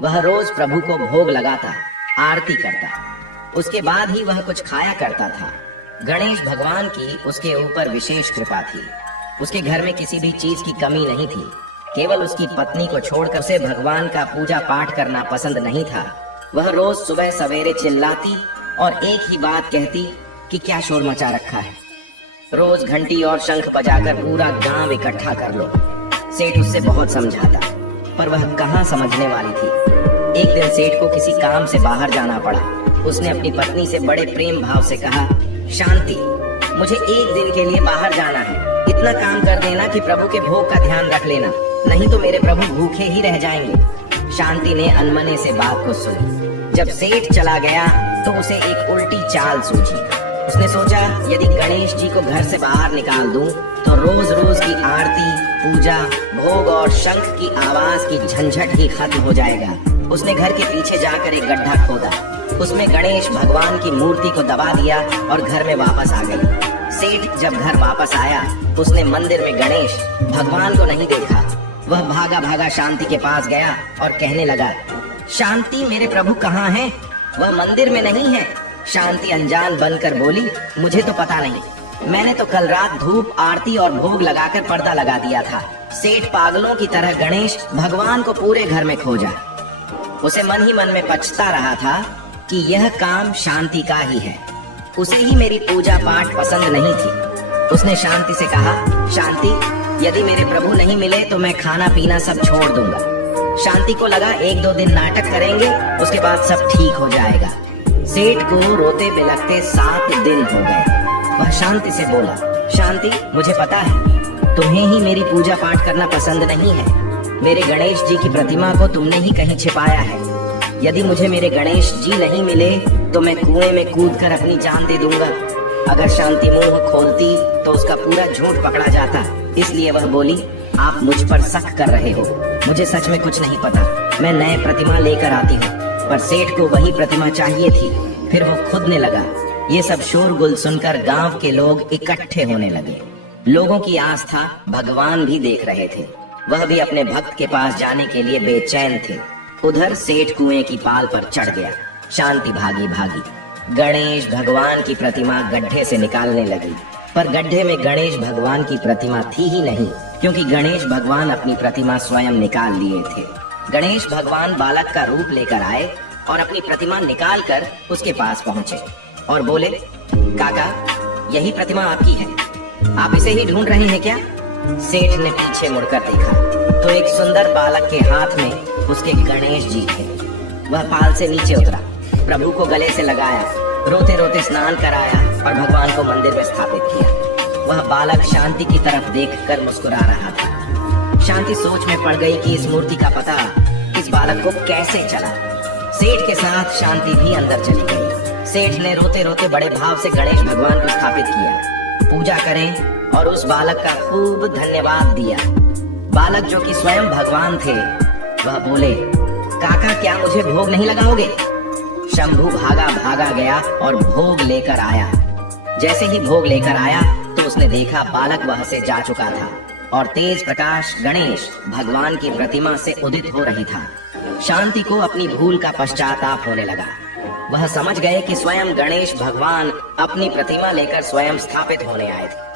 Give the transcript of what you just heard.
वह रोज प्रभु को भोग लगाता, आरती करता, उसके बाद ही वह कुछ खाया करता था। गणेश भगवान की उसके ऊपर विशेष कृपा थी। उसके घर में किसी भी चीज की कमी नहीं थी। केवल उसकी पत्नी को छोड़कर उसे भगवान का पूजा पाठ करना पसंद नहीं था। वह रोज सुबह सवेरे चिल्लाती और एक ही बात कहती कि क्या शोर मचा रखा है। रोज घंटी और शंख बजाकर पूरा गांव इकट्ठा कर लो। सेठ उससे बहुत समझाता, पर वह कहाँ समझने वाली थी। एक दिन सेठ को किसी काम से बाहर जाना पड़ा। उसने अपनी पत्नी से बड़े प्रेम भाव से कहा, शांति, मुझे एक दिन के लिए बाहर जाना है। इतना काम कर देना कि प्रभु के भोग का ध्यान रख लेना, नहीं तो मेरे प्रभु भूखे ही रह जाएंगे। शांति ने अनमने से बात को सुनी। जब सेठ चला गया तो उसे एक उल्टी चाल सूझी। उसने सोचा, यदि गणेश जी को घर से बाहर निकाल दूं, तो रोज रोज की आरती, पूजा, भोग और शंख की आवाज की झंझट ही खत्म हो जाएगा। उसने घर के पीछे जाकर एक गड्ढा खोदा, उसमें गणेश भगवान की मूर्ति को दबा दिया और घर में वापस आ गई। सेठ जब घर वापस आया, उसने मंदिर में गणेश भगवान को नहीं देखा। वह भागा भागा शांति के पास गया और कहने लगा, शांति, मेरे प्रभु कहाँ हैं? वह मंदिर में नहीं है। शांति अनजान बनकर बोली, मुझे तो पता नहीं, मैंने तो कल रात धूप, आरती और भोग लगाकर पर्दा लगा दिया था। सेठ पागलों की तरह गणेश भगवान को पूरे घर में खोजा। उसे मन ही मन में पछता रहा था कि यह काम शांति का ही है। उसे ही मेरी पूजा पाठ पसंद नहीं थी। उसने शांति से कहा, शांति, यदि मेरे प्रभु नहीं मिले तो मैं खाना पीना सब छोड़ दूंगा। शांति को लगा 1-2 दिन नाटक करेंगे, उसके बाद सब ठीक हो जाएगा। सेठ को रोते बिलखते 7 दिन हो गए। वह शांति से बोला, शांति, मुझे पता है तुम्हें ही मेरी पूजा पाठ करना पसंद नहीं है। मेरे गणेश जी की प्रतिमा को तुमने ही कहीं छिपाया है। यदि मुझे मेरे गणेश जी नहीं मिले तो मैं कुएं में कूदकर अपनी जान दे दूंगा। अगर शांति मुंह खोलती तो उसका पूरा झूठ पकड़ा जाता। इसलिए वह बोली, आप मुझ पर शक कर रहे हो, मुझे सच में कुछ नहीं पता। मैं नए प्रतिमा लेकर आती हूँ। पर सेठ को वही प्रतिमा चाहिए थी। फिर वो खुदने लगा। ये सब शोरगुल सुनकर गांव के लोग इकट्ठे होने लगे। लोगों की आस्था भगवान भी देख रहे थे। वह भी अपने भक्त के पास जाने के लिए बेचैन थे। उधर सेठ कुएं की पाल पर चढ़ गया। शांति भागी भागी गणेश भगवान की प्रतिमा गड्ढे से निकालने लगी। पर गड्ढे में गणेश भगवान की प्रतिमा थी ही नहीं, क्योंकि गणेश भगवान अपनी प्रतिमा स्वयं निकाल लिए थे। गणेश भगवान बालक का रूप लेकर आए और अपनी प्रतिमा निकाल कर उसके पास पहुँचे और बोले, काका, यही प्रतिमा आपकी है, आप इसे ही ढूंढ रहे हैं क्या? सेठ ने पीछे मुड़कर देखा तो एक सुंदर बालक के हाथ में उसके गणेश जी थे। वह पाल से नीचे उतरा, प्रभु को गले से लगाया, रोते रोते स्नान कराया और भगवान को मंदिर में स्थापित किया। वह बालक शांति की तरफ देखकर मुस्कुरा रहा था। शांति सोच में पड़ गई कि इस मूर्ति का पता इस बालक को कैसे चला। सेठ के साथ शांति भी अंदर चली गई। सेठ ने रोते रोते बड़े भाव से गणेश भगवान को स्थापित किया। पूजा करें और उस बालक का खूब धन्यवाद दिया। बालक जो कि स्वयं भगवान थे, वह बोले, काका, क्या मुझे भोग नहीं लगाओगे? शंभू भागा भागा गया और भोग लेकर आया। जैसे ही भोग लेकर आया तो उसने देखा बालक वहां से जा चुका था और तेज प्रकाश गणेश भगवान की प्रतिमा से उदित हो रही था। शांति को अपनी भूल का पश्चाताप होने लगा। वह समझ गए कि स्वयं गणेश भगवान अपनी प्रतिमा लेकर स्वयं स्थापित होने आए थे।